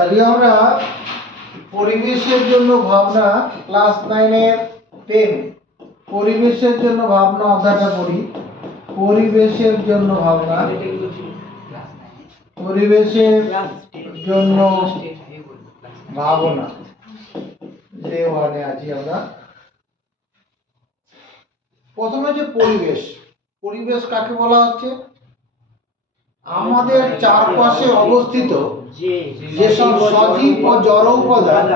আজকে আমরা পরিবেশের জন্য ভাবনা ক্লাস 9-এর 10 পরিবেশের জন্য ভাবনা অধ্যায়টা পড়ি। পরিবেশের জন্য ভাবনা, পরিবেশের জন্য ভাবনা যে ওয়ানে আছি আমরা। প্রথমে যে পরিবেশ, পরিবেশ কাকে বলা হচ্ছে? আমাদের চারপাশে অবস্থিত যেসব সজীব ও জড় উপাদান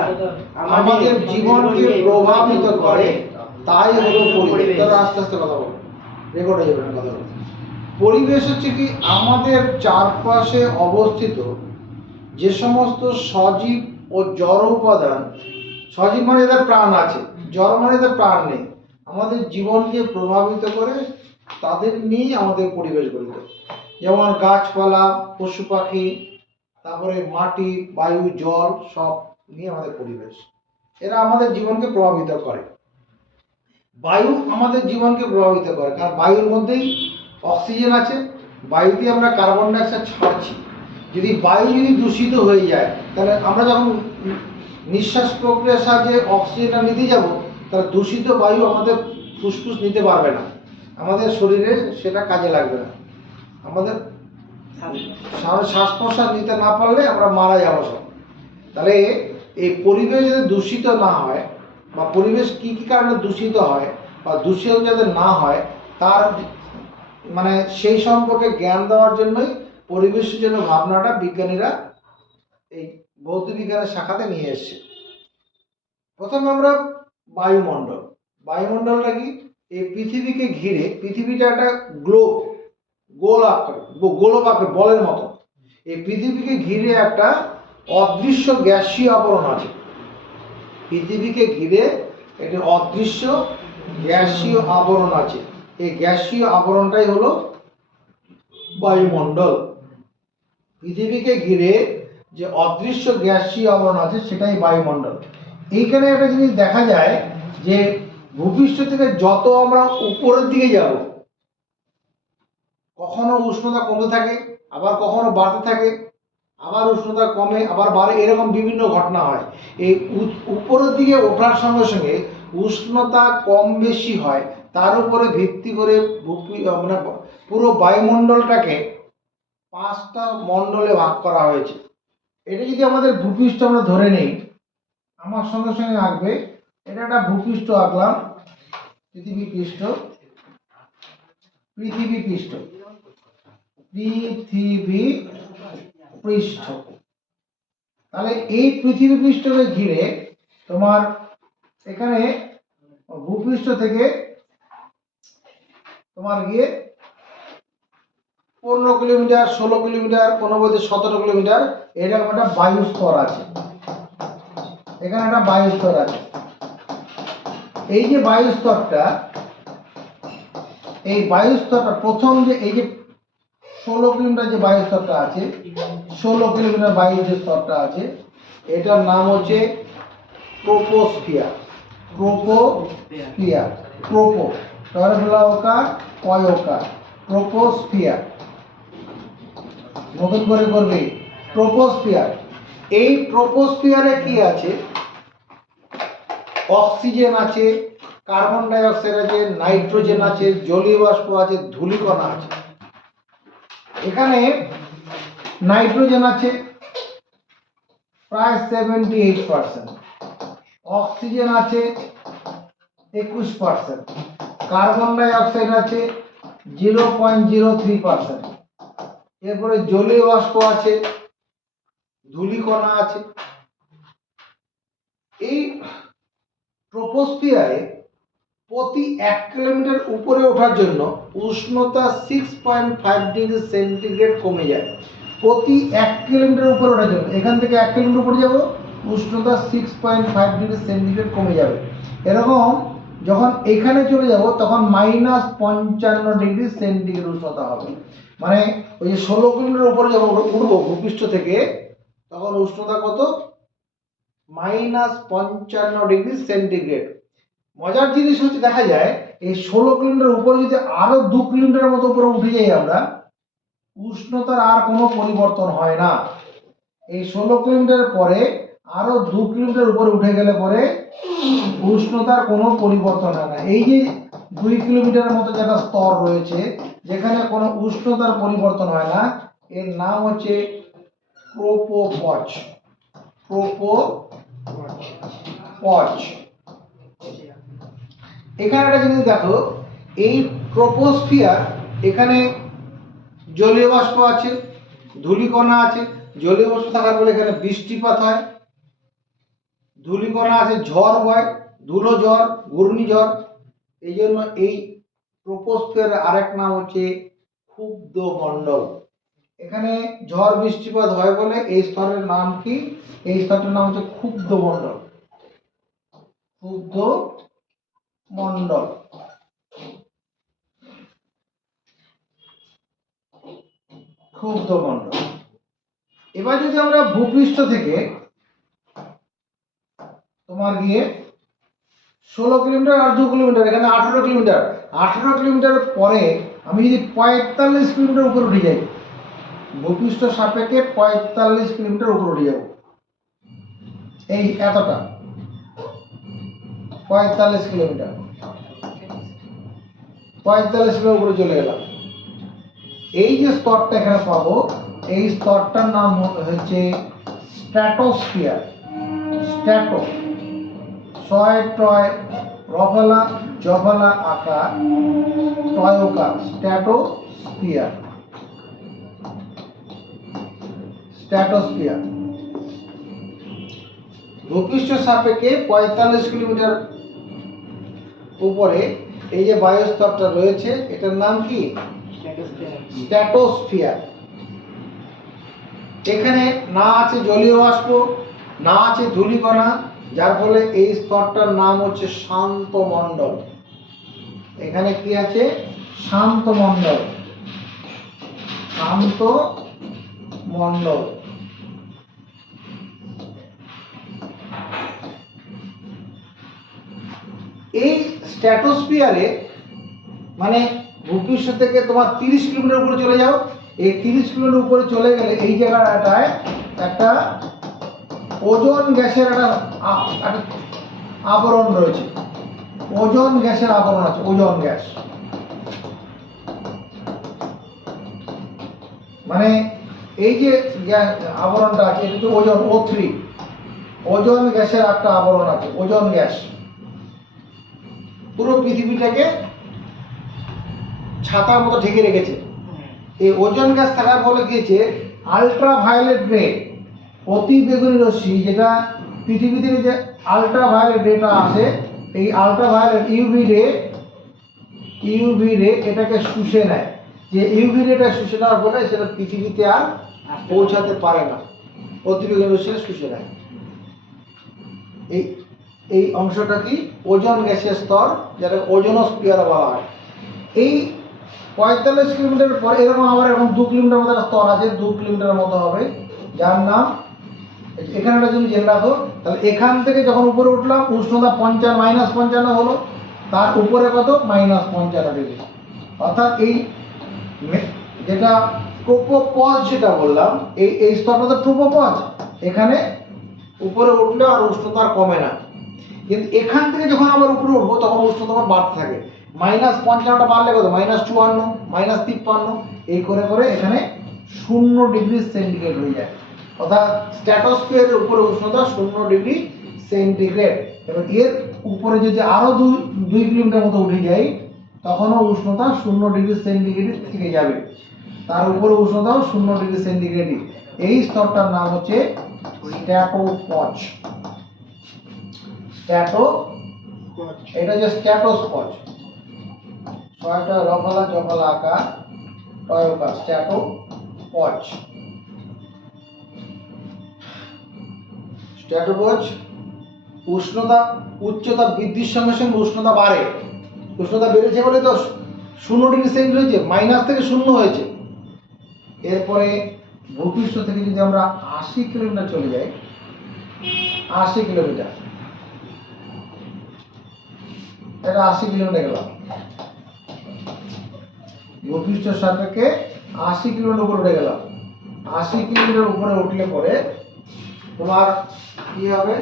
আমাদের জীবনকে প্রভাবিত করে তাই হলো পরিবেশ। তারা আস্তে আস্তে কথা বলো, রেকর্ড হয়ে যাবে না কথা বলো। পরিবেশ হচ্ছে কি আমাদের চারপাশে অবস্থিত যে সমস্ত সজীব ও জড় উপাদান, সজীব মানে এদের প্রাণ আছে, জড় মানে এদের প্রাণ নেই, আমাদের জীবনকে প্রভাবিত করে, তাদের নিয়েই আমাদের পরিবেশ গঠিত। যেমন গাছপালা, পশু পাখি, তারপরে মাটি, বায়ু, জল, সব নিয়ে আমাদের পরিবেশ। এরা আমাদের জীবনকে প্রভাবিত করে। বায়ু আমাদের জীবনকে প্রভাবিত করে, কারণ বায়ুর মধ্যেই অক্সিজেন আছে, বায়ুতে আমরা কার্বন ডাইঅক্সাইড ছাড়ছি। যদি বায়ু দূষিত হয়ে যায়, তাহলে আমরা যখন নিঃশ্বাস প্রক্রিয়ার সাহায্যে অক্সিজেনটা নিতে যাব, তাহলে দূষিত বায়ু আমাদের ফুসফুস নিতে পারবে না, আমাদের শরীরে সেটা কাজে লাগবে না, আমাদের শ্বাস প্রশ্বাস নিতে না পারলে আমরা মারা যাবো সব। তাহলে এই পরিবেশ যদি দূষিত না হয়, বা পরিবেশ কি কি কারণে দূষিত হয় বা দূষিত যাতে না হয়, তার মানে সেই সম্পর্কে জ্ঞান দেওয়ার জন্যই পরিবেশের জন্য ভাবনাটা বিজ্ঞানীরা এই ভৌত বিজ্ঞানের শাখাতে নিয়ে এসছে। প্রথমে আমরা বায়ুমণ্ডল। বায়ুমণ্ডলটা কি? এই পৃথিবীকে ঘিরে, পৃথিবীটা একটা গ্লোব, গোল আকার বলের মতো। এই পৃথিবীকে ঘিরে একটা অদৃশ্য গ্যাসীয় আবরণ আছে। পৃথিবীকে ঘিরে একটি অদৃশ্য গ্যাসীয় আবরণ আছে। এই গ্যাসীয় আবরণটাই হলো বায়ুমণ্ডল। পৃথিবীকে ঘিরে যে অদৃশ্য গ্যাসীয় আবরণ আছে সেটাই বায়ুমণ্ডল। এইখানে একটা জিনিস দেখা যায় যে ভূপৃষ্ঠ থেকে যত আমরা উপরের দিকে যাব, কখনো উষ্ণতা কমতে থাকে, আবার কখনো বাড়তে থাকে, আবার উষ্ণতা কমে, আবার বাড়ে, এরকম বিভিন্ন ঘটনা হয়। এই উপরের দিকে ওঠার সঙ্গে সঙ্গে উষ্ণতা কম বেশি হয়, তার উপরে ভিত্তি করে মানে পুরো বায়ুমণ্ডলটাকে 5টা মণ্ডলে ভাগ করা হয়েছে। এটা যদি আমাদের ভূপৃষ্ঠ আমরা ধরে নেই, আমার সঙ্গে সঙ্গে আঁকবে, এটা একটা ভূপৃষ্ঠ আঁকলাম, পৃথিবী পৃষ্ঠ, পৃথিবী পৃষ্ঠ, পৃথিবী পৃষ্ঠ। তাহলে এই পৃথিবী পৃষ্ঠকে ঘিরে তোমার এখানে ভূপৃষ্ঠ থেকে তোমার গিয়ে 15 কিলোমিটার, 16 কিলোমিটার, কোনো বইতে 17 কিলোমিটার এরকম একটা বায়ু স্তর আছে। এখানে একটা বায়ু স্তর আছে। এই যে বায়ু স্তরটা, এই বায়ু স্তরটা প্রথম যে এই যে 16 কিলোমিটার যে বায়ু স্তরটা আছে, 16 কিলোমিটার বায়ু যে স্তরটা আছে, এটার নাম হচ্ছে ট্রোপোস্ফিয়ার। ট্রোপোস্ফিয়ার, ট্রোপো টরবলাওকার কয়কার, ট্রোপোস্ফিয়ার। নতুন করে করবে ট্রোপোস্ফিয়ার। এই ট্রোপোস্ফিয়ারে কি আছে? অক্সিজেন আছে, কার্বন ডাই অক্সাইড আছে, নাইট্রোজেন আছে, জলীয় বাষ্প আছে, ধূলিকণা আছে। এখানে নাইট্রোজেন আছে প্রায় 78%, অক্সিজেন আছে 21%, কার্বন ডাই অক্সাইড আছে 0.03%, এরপরে জলীয় বাষ্প আছে, ধূলিকণা আছে। এই ট্রোপোস্ফিয়ারে প্রতি 1 কিলোমিটার উপরে ওঠার জন্য উষ্ণতা 6.5 ডিগ্রি সেন্টিগ্রেড কমে যায়। প্রতি 1 কিলোমিটার উপরে ওঠার জন্য, এখান থেকে 1 কিলোমিটার উপরে যাব, উষ্ণতা 6.5 ডিগ্রি সেন্টিগ্রেড কমে যাবে। এরকম যখন এখানে চলে যাব তখন -55 ডিগ্রি সেন্টিগ্রেড উষ্ণতা হবে। মানে ওই যে 16 কিলোমিটার উপরে যখন উঠবো ভূপৃষ্ঠ থেকে, তখন উষ্ণতা কত? -55 ডিগ্রি সেন্টিগ্রেড। মজার জিনিস হচ্ছে, দেখা যায় এই 16 কিলোমিটার উপরে যদি আরো 2 কিলোমিটার মতো উপরে উঠে যাই আমরা, উষ্ণতার আর কোনো পরিবর্তন হয় না। এই 16 কিলোমিটার পরে আরো 2 কিলোমিটার উপরে উঠে গেলে পরে উষ্ণতার কোনো পরিবর্তন হয় না। এই যে 2 কিলোমিটারের মতো যেটা স্তর রয়েছে যেখানে কোনো উষ্ণতার পরিবর্তন হয় না, এর নাম হচ্ছে ট্রোপোপজ। ট্রোপোপজ। এখানে একটা জিনিস দেখো, এই ট্রোপোস্ফিয়ার, এখানে জলীয় বাষ্প আছে, ধূলিকণা আছে। জলীয় বাষ্প থাকার ফলে এখানে বৃষ্টিপাত হয়, ধূলিকণা আছে, ঝড় হয়, ধুলো ঝড়, ঘূর্ণিঝড়। এই জন্য এই ট্রোপোস্ফিয়ারের আরেক নাম হচ্ছে ক্ষুব্ধ মণ্ডল। এখানে ঝড় বৃষ্টিপাত হয় বলে এই স্তরের নাম কি? এই স্তরটার নাম হচ্ছে ক্ষুব্ধ মণ্ডল। ক্ষুব্ধ মণ্ডল। ক্ষুব্ধ মণ্ডল। এবার যদি আমরা ভূপৃষ্ঠ থেকে তোমার গিয়ে 16 কিলোমিটার আর 2 কিলোমিটার, এখানে 18 কিলোমিটার, 18 কিলোমিটার পরে আমি যদি 45 কিলোমিটার উপরে উঠে যাই, ভূপৃষ্ঠ সাপেক্ষে 45 কিলোমিটার উপরে উঠে যাব, এই এতটা 45 কিলোমিটার, 45 কিলোমিটার উপরে চলে গেলাম। এই যে স্তরটা এখানে পাবো, এই স্তরটার নাম হচ্ছে স্ট্র্যাটোস্ফিয়ার। স্ট্র্যাটো, ছয় টয় রফলা জফলা আকার টয়কার, স্ট্র্যাটোস্ফিয়ার। স্ট্র্যাটোস্ফিয়ার ভূপৃষ্ঠ সাপেক্ষে 45 কিলোমিটার উপরে এই যে বায়ুস্তরটা রয়েছে এটার নাম কি? স্ট্র্যাটোস্ফিয়ার। এখানে না আছে জলীয় বাষ্প, না আছে ধূলিকণা, যার ফলে এই স্তরটার নাম হচ্ছে শান্ত মণ্ডল। এখানে কি আছে? শান্ত মণ্ডল। শান্ত মণ্ডল। এই স্ট্র্যাটোস্ফিয়ারে মানে ভূপৃষ্ঠ থেকে তোমার 30 কিলোমিটার উপরে চলে যাও, এই 30 কিলোমিটার উপরে চলে গেলে এই জায়গাটায় একটা ওজোন গ্যাসের একটা আবরণ রয়েছে। ওজোন গ্যাসের আবরণ আছে, ওজোন গ্যাস। মানে এই যে আবরণটা আছে এটা ওজোন O3, ওজোন গ্যাসের একটা আবরণ আছে, ওজোন গ্যাস পুরো পৃথিবীটাকে ছাতার মতো ঢেকে রেখেছে। এই ওজোন গ্যাস থাকার ফলে কি হচ্ছে, আল্ট্রাভায়োলেট রে, অতি বেগুনি রশ্মি, যেটা পৃথিবী থেকে যে আল্ট্রাভায়োলেট রেটা আসে, এই আল্ট্রাভায়োলেট ইউভি রে এটাকে শুষে নেয়। যে ইউভি রেটা শুষে নেওয়ার ফলে সেটা পৃথিবীতে আর পৌঁছাতে পারে না, অতি বেগুনি রশ্মি শুষে নেয়। এই অংশটা কি? ওজোন গ্যাসের স্তর, যেটা ওজোনোস্ফিয়ার বলা হয়। এই 45 কিলোমিটার পরে এরকম আবার এরকম 2 কিলোমিটার মতো স্তর আছে, 2 কিলোমিটার মতো হবে, যার নাম, এখানে একটা যদি জেনে রাখো, তাহলে এখান থেকে যখন উপরে উঠলাম উষ্ণতা -55 হলো, তার উপরে কত? -55 ডিগ্রি। অর্থাৎ এই যেটা ট্রোপোপজ যেটা বললাম, এই স্তরটা তো ট্রোপোপজ, এখানে উপরে উঠলে আর উষ্ণতা আর কমে না। কিন্তু এখান থেকে যখন আবার উপরে উঠবো তখন উষ্ণতা আবার বাড়তে থাকে। -55টা বাড়লে কত? -54, -53, এই করে করে এখানে 0 ডিগ্রি সেন্টিগ্রেড হয়ে যায়। অর্থাৎ স্ট্র্যাটোস্ফিয়ারের উপরে উষ্ণতা 0 ডিগ্রি সেন্টিগ্রেড। এবার এর উপরে যদি আরো 2 কিলোমিটার মতো উঠে যাই তখনও উষ্ণতা 0 ডিগ্রি সেন্টিগ্রেড থেকে যাবে, তার উপরে উষ্ণতাও 0 ডিগ্রি সেন্টিগ্রেডই। এই স্তরটার নাম হচ্ছে স্ট্র্যাটোপজ। এটা যে স্ট্র্যাটোপজ, ছয়টা রফলা জফলা আকার টয়কার, স্ট্র্যাটোপজ। স্ট্র্যাটোপজ উষ্ণতা, উচ্চতা বৃদ্ধির সঙ্গে সঙ্গে উষ্ণতা বাড়ে। উষ্ণতা বেড়েছে বলে তো 0 ডিগ্রি সেন্টিগ্রেড হয়েছে, মাইনাস থেকে 0 হয়েছে। এরপরে ভূপৃষ্ঠ থেকে যদি আমরা 80 কিলোমিটার চলে যাই, 80 কিলোমিটার, এটা 80 কিলোমিটার গেলাম, ভূপৃষ্ঠ সাপেক্ষে 80 কিলোমিটার উপরে উঠে গেলাম। 80 কিলোমিটার উপরে উঠলে পরে তোমার কি হবে?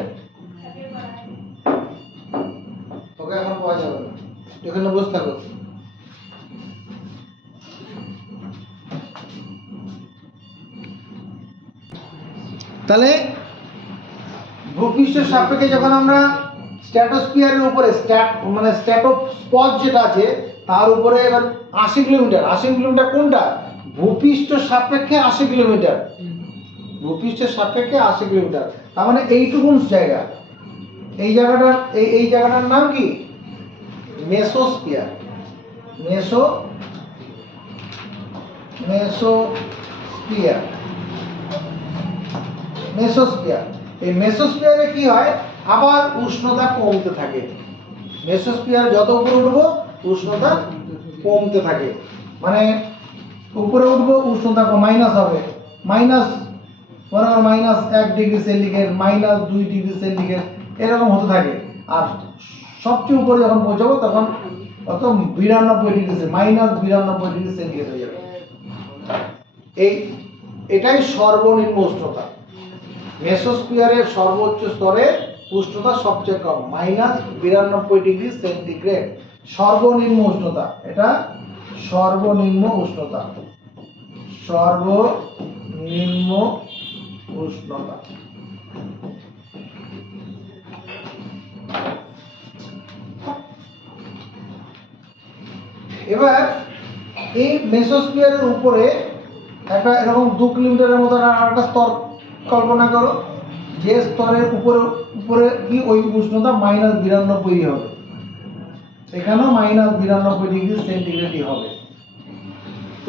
তোকে এখন পাওয়া যাবে না, এখানে বসে থাকো। তাহলে ভূপৃষ্ঠের সাপেক্ষে যখন আমরা স্ট্র্যাটোস্ফিয়ারের উপরে মানে স্ট্র্যাটোস্পজ যেটা আছে তার উপরে এবার 80 কিলোমিটার, 80 কিলোমিটার কোনটা? ভূপৃষ্ঠ সাপেক্ষে 80 কিলোমিটার, ভূপৃষ্ঠের সাপেক্ষে 80 কিলোমিটার, তার মানে এইটুকুন জায়গা। এই জায়গাটার এই জায়গাটার নাম কি? মেসোস্ফিয়ার। মেসোস্ফিয়ার। মেসোস্ফিয়ার। এই মেসোস্ফিয়ারে কি হয়? আবার উষ্ণতা কমতে থাকে। মেসোস্ফিয়ার যত উপরে উঠবো উষ্ণতা কমতে থাকে, মানে উপরে উঠবো উষ্ণতা মাইনাস হবে, -1 ডিগ্রি সেন্টিগ্রেড, -2 ডিগ্রি সেন্টিগ্রেড এরকম হতে থাকে। আর সবচেয়ে উপরে যখন পৌঁছাবো তখন কত? 92 ডিগ্রি, -92 ডিগ্রি সেন্টিগ্রেড হয়ে যাবে। এটাই সর্বনিম্ন উষ্ণতা। মেসোস্ফিয়ারের সর্বোচ্চ স্তরে উষ্ণতা সবচেয়ে কম, -92 ডিগ্রি সেন্টিগ্রেড সর্বনিম্ন উষ্ণতা। এটা সর্বনিম্ন উষ্ণতা, সর্বনিম্ন উষ্ণতা। এবার এই মেসোস্ফিয়ারের উপরে একটা এরকম 2 কিলোমিটারের মতো একটা স্তর কল্পনা করো, যে স্তরের উপরে উপরে কি ওই উষ্ণতা -92 হবে, এখানেও -92 ডিগ্রি সেন্টিগ্রেডই হবে,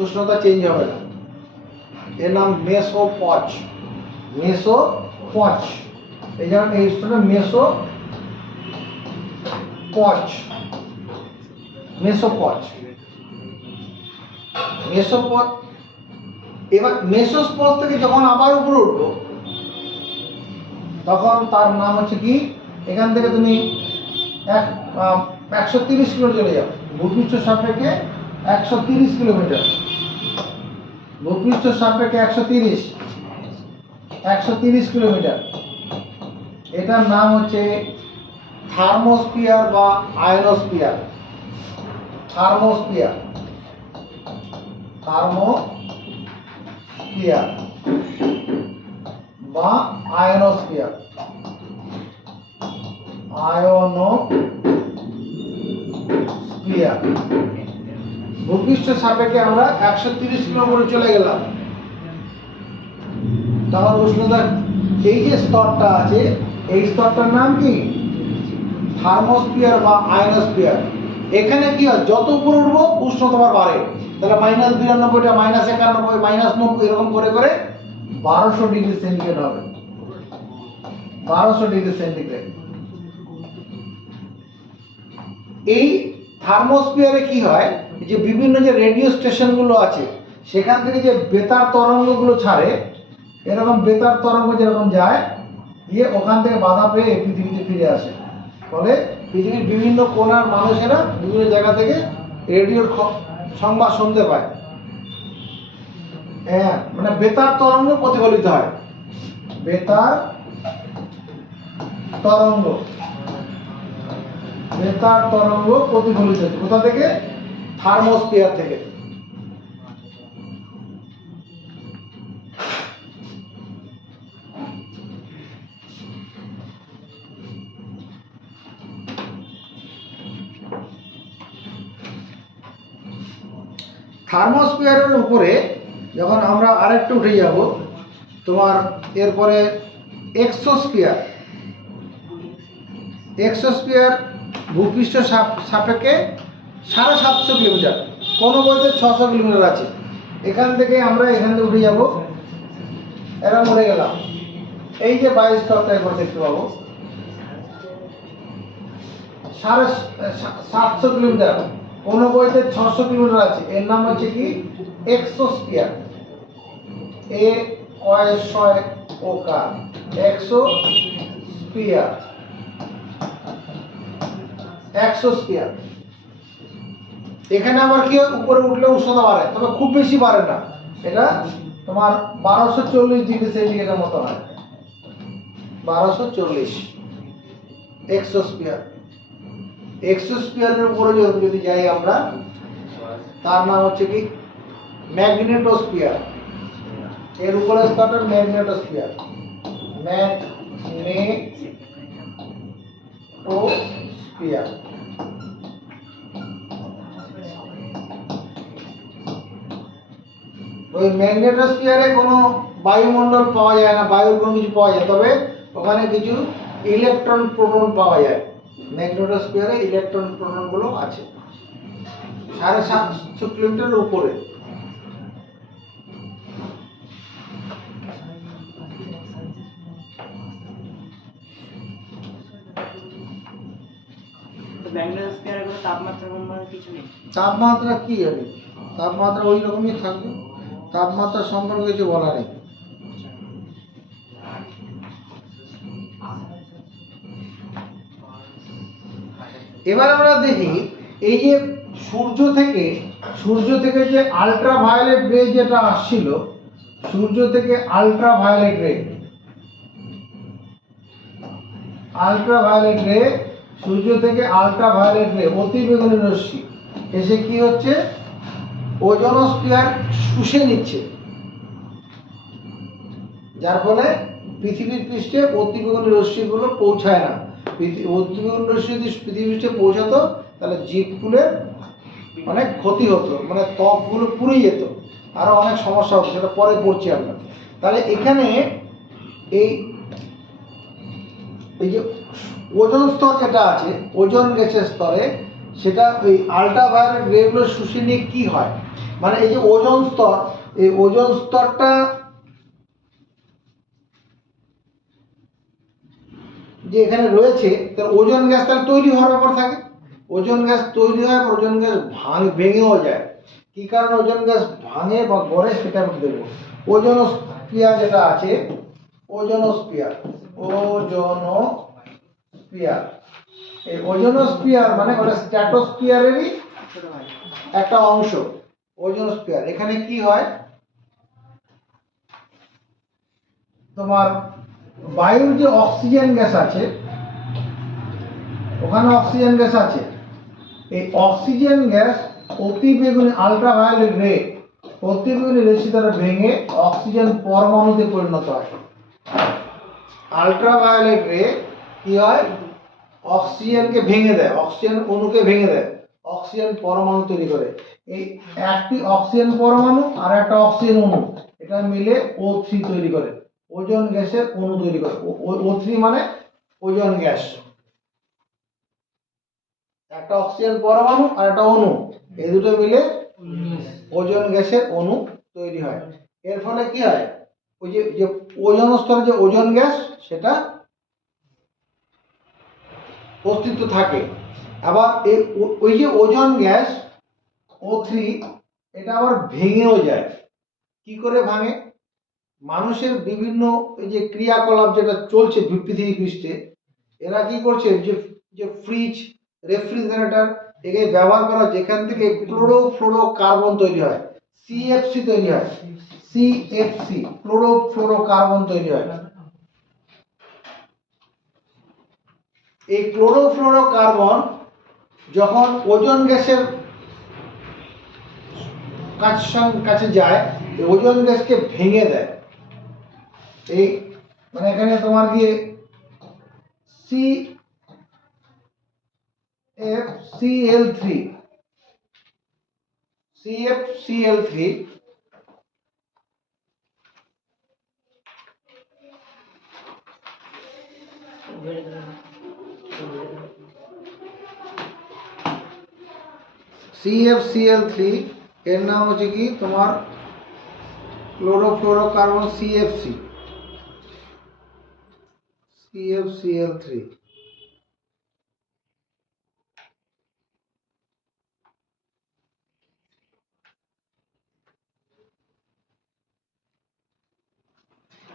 উষ্ণতা চেঞ্জ হবে না। এর নাম মেসোপজ। মেসোপজ, এই যেমন এই স্তরে মেসোপজ। এবার মেসোস্পজ থেকে যখন আবার উপরে উঠবো তখন তার নাম হচ্ছে কি? এখান থেকে তুমি 130 কিলোমিটার চলে যাও, ভূপৃষ্ঠ সাপেক্ষে 130 কিলোমিটার, ভূপৃষ্ঠ সাপেক্ষে 130 কিলোমিটার। এটার নাম হচ্ছে থার্মোস্ফিয়ার বা আয়নোস্ফিয়ার। থার্মোস্ফিয়ার বা আয়নোস্ফিয়ার। ভূপৃষ্ঠ সাপেক্ষে আমরা 130 কিলোমিটার চলে গেলাম, তখন উষ্ণতা এই যে স্তরটা আছে এই স্তরটার নাম কি? থার্মোস্ফিয়ার বা আয়নোস্ফিয়ার। এখানে কি হয়? যত উপরে উঠবো উষ্ণতা বাড়ে, তাহলে -92টা -91 -90 এরকম করে করে 1200 ডিগ্রি সেন্টিগ্রেড হবে, 1200 ডিগ্রি সেন্টিগ্রেড। এই থার্মোস্ফিয়ারে কি হয়? যে বিভিন্ন যে রেডিও স্টেশনগুলো আছে সেখান থেকে যে বেতার তরঙ্গগুলো ছাড়ে, এরকম বেতার তরঙ্গ যেরকম যায় গিয়ে ওখান থেকে বাধা পেয়ে পৃথিবীতে ফিরে আসে, ফলে পৃথিবীর বিভিন্ন কোণার মানুষেরা বিভিন্ন জায়গা থেকে রেডিওর সংবাদ শুনতে পায়। হ্যাঁ, মানে বেতার তরঙ্গ প্রতিফলিত হয়, বেতার তরঙ্গ প্রতিফলিত হচ্ছে কোথা থেকে? থার্মোস্ফিয়ার থেকে। থার্মোস্ফিয়ারের উপরে যখন আমরা আরেকটু উঠে যাব তোমার এরপরে এক্সোস্ফিয়ার। এক্সোস্ফিয়ার ভূপৃষ্ঠ সাপেক্ষে 750 কিলোমিটার, কোনো বইতে 600 কিলোমিটার আছে। এখান থেকে আমরা এখান থেকে উঠে যাব, এরকম উঠে গেলাম, এই যে 22 স্তরটা একবার দেখতে পাবো, 750 কিলোমিটার, কোনো বইতে 600 কিলোমিটার আছে। এর নাম হচ্ছে কি? এক্সোস্ফিয়ার। এক্সোস্ফিয়ার। এক্সোস্ফিয়ার। এখানে আবার কি হয়? উপরে উঠলে উষ্ণতা বাড়ে, তবে খুব বেশি বাড়ে না, এটা তোমার 1240°C মতো হয়, 1240 এক্সোস্ফিয়ার। এক্সোস্ফিয়ারের উপরে যদি যাই আমরা, তার নাম হচ্ছে কি ম্যাগনেটোস্ফিয়ার। এর উপরে স্তরটা ম্যাগনেটোস্ফিয়ার, ম্যাগনেটোস্ফিয়ার। ওই ম্যাগনেটোস্ফিয়ারে কোনো বায়ুমণ্ডল পাওয়া যায় না, বায়ুর কোনো কিছু পাওয়া যায়, তবে ওখানে কিছু ইলেকট্রন প্রোটন পাওয়া যায়। ম্যাগনেটোস্ফিয়ারে ইলেকট্রন প্রোটন গুলো আছে 750 কিলোমিটার উপরে। তাপমাত্রা কি হবে, তাপমাত্রা ওই রকমই থাকবে, তাপমাত্রা সম্পর্কে কিছু বলা নেই। এবার আমরা দেখি এই যে সূর্য থেকে যে আল্ট্রাভায়োলেট রে যেটা আসছিল, সূর্য থেকে আল্ট্রাভায়োলেট রে, সূর্য থেকে আল্ট্রাভায়োলেট রে, অতিবেগুনি রশ্মি এসে কি হচ্ছে, ওজোনোস্ফিয়ার শুষে নিচ্ছে, যার ফলে পৃথিবীর পৃষ্ঠে অতিবেগুনি রশ্মিগুলো পৌঁছায় না। অতিবেগুনি রশ্মি যদি পৃথিবীর পৃষ্ঠে পৌঁছাতো তাহলে জীবকুলের অনেক ক্ষতি হতো, মানে ত্বকগুলো পুড়ে যেত, আরো অনেক সমস্যা হতো, সেটা পরে পড়ছি আমরা। তাহলে এখানে এই যে ওজোন স্তর যেটা আছে, ওজোন গ্যাসের স্তরে, সেটা ওই আল্ট্রাভায়োলেট রেগুলো শুষে নিয়ে কি হয়, মানে এই যে ওজোন স্তর, এই ওজোন স্তরটা যে এখানে রয়েছে, তার ওজোন গ্যাস তাহলে তৈরি হওয়ার ব্যাপার থাকে। ওজোন গ্যাস তৈরি হয়, ওজোন গ্যাস ভেঙেও যায়। কি কারণে ওজোন গ্যাস ভাঙে বা গড়ে সেটা আমি দেবো। ওজোনোস্ফিয়ার যেটা আছে, ওজোনোস্ফিয়ার, এই ওজোনোস্ফিয়ার মানে ওটা স্ট্র্যাটোস্ফিয়ারেরই একটা অংশ, ওজোনোস্ফিয়ার। এখানে কি হয়, তোমার বায়ুর যে অক্সিজেন গ্যাস আছে, ওখানে অক্সিজেন গ্যাস আছে, এই অক্সিজেন গ্যাস অতিবেগুনি আল্ট্রাভায়োলেট রে, অতিবেগুনি রশ্মি দ্বারা ভেঙে অক্সিজেন পরমাণুতে পরিণত হয়। আল্ট্রাভায়োলেট রে কি হয়, অক্সিজেনকে ভেঙে দেয়, অক্সিজেন অণুকে ভেঙে দেয়, অক্সিজেন পরমাণু তৈরি করে। এই একটি অক্সিজেন পরমাণু আর একটা অক্সিজেন অণু, এটা মিলে O3 তৈরি করে, ওজোন গ্যাসের অণু তৈরি করে। O3 মানে ওজোন গ্যাস। একটা অক্সিজেন পরমাণু আর একটা অণু, এই দুটো মিলে ওজোন গ্যাসের অণু তৈরি হয়। এর ফলে কি হয়, ওই যে ওজোন স্তরে যে ওজোন গ্যাস, সেটা অস্তিত্ব থাকে। আবার ওই যে ওজোন গ্যাস O3, এটা আবার ভেঙেও যায়। কি করে ভাঙে, মানুষের বিভিন্ন এই যে ক্রিয়াকলাপ যেটা চলছে পৃথিবী পৃষ্ঠে, এরা কি করছে, যে ফ্রিজ, রেফ্রিজারেটর একে ব্যবহার করা, যেখান থেকে ক্লোরোফ্লোরোকার্বন তৈরি হয়, CFC তৈরি হয়, CFC ক্লোরোফ্লোরোকার্বন তৈরি হয়। এই ক্লোরোফ্লোরোকার্বন যখন ওজোন গ্যাসের কাছে যায়, ওজোন গ্যাসকে ভেঙে দেয়। এই মানে এখানে তোমার কি CFCl3 এর নাম হচ্ছে কি তোমার ক্লোরোফ্লোরোকার্বন, CFCl3।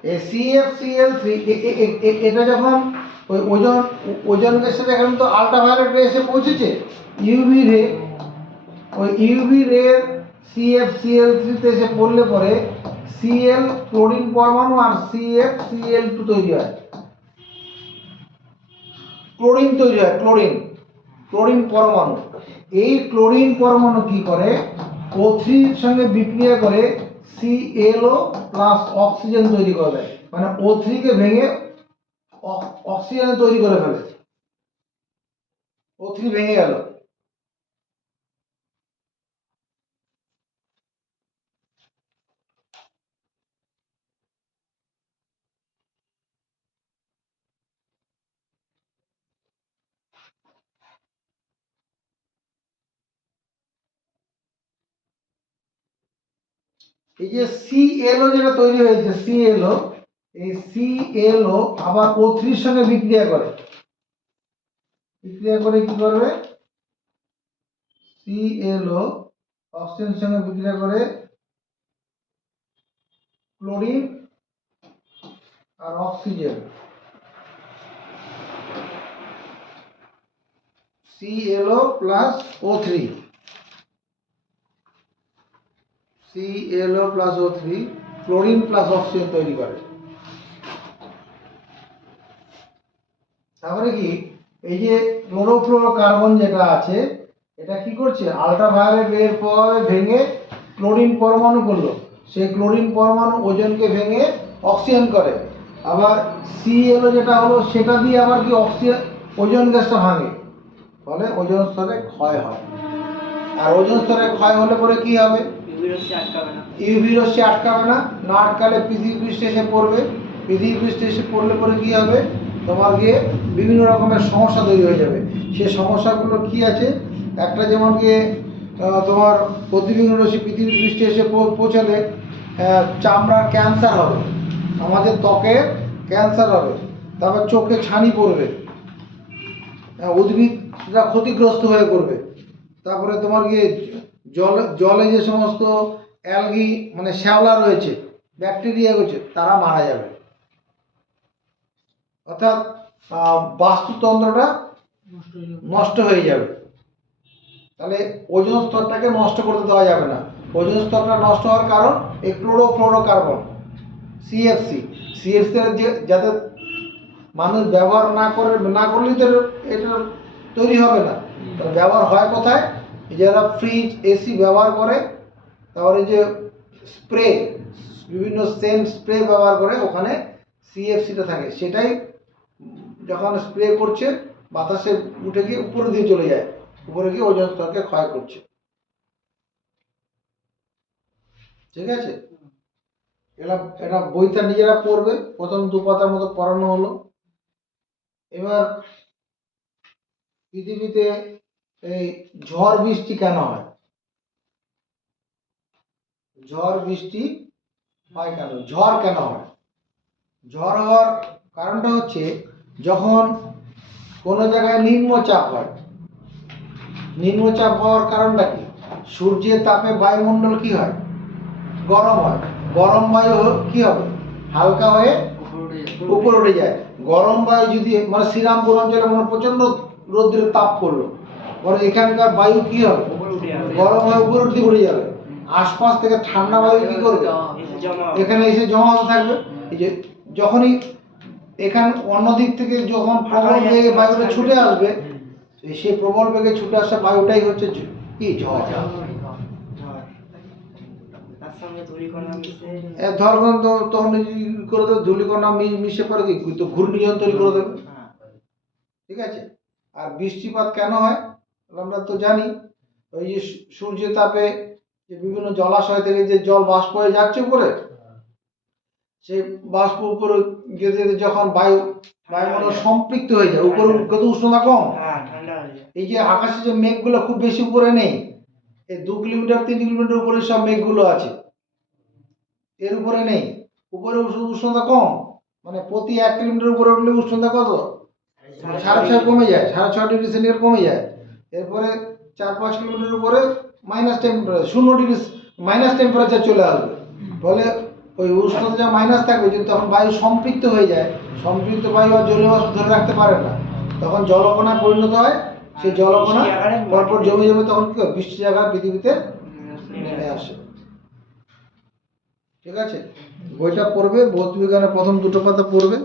এই CFCl3 এটা যখন ওই ওজোন গ্যাসের এখানে তো আল্ট্রাভায়োলেট রে এসে পৌঁছেছে, ইউভি রে, ওই ইউভি রে CFCl3 তে এসে পড়লে পরে Cl ক্লোরিন পরমাণু আর CF Cl2 তৈরি হয়, ক্লোরিন তৈরি হয়, ক্লোরিন পরমাণু। এই ক্লোরিন পরমাণু কি করে, O3 এর সঙ্গে বিক্রিয়া করে ClO প্লাস অক্সিজেন তৈরি করে দেয়, মানে O3 কে ভেঙে অক্সিজেন তৈরি করে ফেলে, O3 ভেঙে গেল। এই যে ClO যেটা তৈরি হয়েছে, ClO, এই ClO আবার O3 এর সঙ্গে বিক্রিয়া করে কি করবে, ClO অক্সিজেনের সঙ্গে বিক্রিয়া করে ক্লোরিন আর oxygen, ClO plus O3, ClO plus O3 chlorine plus oxygen তৈরি করে। তারপরে কি, এই যে ক্লোরোফ্লোরোকার্বন যেটা আছে, এটা কি করছে, আল্ট্রাভায়োলেট রে এর প্রভাবে ভেঙে ক্লোরিন পরমাণু করলো, সেই ক্লোরিন পরমাণু ওজনকে ভেঙে অক্সিজেন করে। আবার ClO যেটা হলো, সেটা দিয়ে আবার কি অক্সিজেন ওজোন গ্যাসটা ভাঙে, ফলে ওজোন স্তরে ক্ষয় হয়। আর ওজোন স্তরে ক্ষয় হলে পরে কি হবে, ইউভি রশ্মি আটকাবে না, না আটকালে পৃথিবী পৃষ্ঠে এসে পড়বে, পৃথিবী পৃষ্ঠে এসে পড়লে পরে কি হবে, তোমার গিয়ে বিভিন্ন রকমের সমস্যা তৈরি হয়ে যাবে। সেই সমস্যাগুলো কি আছে, একটা যেমন গিয়ে তোমার প্রতিবিম্ব রশ্মি পৃথিবী পৃষ্ঠে এসে পৌঁছালে চামড়ার ক্যান্সার হবে, আমাদের ত্বকের ক্যান্সার হবে, তারপর চোখে ছানি পড়বে, উদ্ভিদরা ক্ষতিগ্রস্ত হয়ে পড়বে, তারপরে তোমার গিয়ে জলে যে সমস্ত অ্যালগি মানে শ্যাওলা রয়েছে, ব্যাকটেরিয়া রয়েছে, তারা মারা যাবে। অর্থাৎ বাস্তুতন্ত্রটা নষ্ট হয়ে যাবে। তাহলে ওজোন স্তরটাকে নষ্ট করতে দেওয়া যাবে না। ওজোন স্তরটা নষ্ট হওয়ার কারণ এই ক্লোরোফ্লোরোকার্বন CFC যাতে মানুষ ব্যবহার না করলেই তো এটা তৈরি হবে না। ব্যবহার হয় কোথায়, যারা ফ্রিজ এসি ব্যবহার করে, তারপরে যে স্প্রে, বিভিন্ন সেন্ট স্প্রে ব্যবহার করে, ওখানে CFCটা থাকে, সেটাই যখন স্প্রে করছে বাতাসে উঠে গিয়ে উপরে দিয়ে চলে যায়, উপরে গিয়ে ওজোন স্তরকে ক্ষয় করছে। ঠিক আছে, এটা বইটা নিজেরা পড়বে, প্রথম 2 পাতার মতো পড়ানো হলো। এবার পৃথিবীতে এই ঝড় বৃষ্টি কেন হয়, ঝড় বৃষ্টি হয় কেন, ঝড় কেন হয়? ঝড় হওয়ার কারণটা হচ্ছে, যখন কোনো জায়গায় নিম্নচাপ হয়, নিম্নচাপ হওয়ার কারণটা কি, সূর্যের তাপে বায়ুমণ্ডল কি হয়, গরম হয়, গরম বায়ু কি হবে, হালকা হয়ে উপরে উঠে যায়। গরম বায়ু যদি মানে শ্রীরামপুর অঞ্চলে মানে প্রচন্ড রৌদ্রের তাপ পড়লো, পরে এখানকার বায়ু কি হবে, গরম হয়ে উপরে উঠে যাবে, আশপাশ থেকে ঠান্ডা বায়ু কি করবে, এখানে এসে জমা হতে থাকবে। এই যে যখনই এখানে অন্য দিক থেকে যখন প্রবল বেগে বায়ুটা ছুটে আসবে, সেই প্রবল বেগে ছুটে আসা বায়ুটাই হচ্ছে কি, ঝড়। তখন করে দেবে ধূলিকণা মিশে পড়ে কি, তো ঘূর্ণিঝড় তৈরি করে দেবে। ঠিক আছে, আর বৃষ্টিপাত কেন হয় আমরা তো জানি, ওই যে সূর্যের তাপে যে বিভিন্ন জলাশয় থেকে যে জল বাষ্প হয়ে যাচ্ছে উপরে, সেই বাষ্প উপরে যেতে যখন বায়ুমণ্ডল সম্পৃক্ত হয়ে যায়, উপরে কত উষ্ণতা কম, এই যে আকাশে যে মেঘগুলো খুব বেশি উপরে নেই, এই 2 কিলোমিটার 3 কিলোমিটার উপরে সব মেঘগুলো আছে, এর উপরে নেই, উপরে উষ্ণতা কম, মানে প্রতি 1 কিলোমিটার উপরে উঠলে উষ্ণতা কত, 6.5 কমে যায়, 6.5 ডিগ্রি সেন্টিগ্রেড কমে যায়। এরপরে 4-5 কিলোমিটার উপরে minus temperature, 0 degree minus temperature চলে আসবে, ফলে ওই উষ্ণতা যা মাইনাস থাকবে, যদি তখন বায়ু সম্পৃক্ত হয়ে যায়, সম্পৃক্ত বায়ু আর জলীয় বাষ্প ধরে রাখতে পারে না, তখন জলকণায় পরিণত হয়, সেই জলকণা পরপর জমে জমে তখন কি হয়, বৃষ্টির আকারে পৃথিবীতে নেমে আসে। ঠিক আছে? বইটা পড়বে, ভৌত বিজ্ঞানের প্রথম দুটো পাতা পড়বে,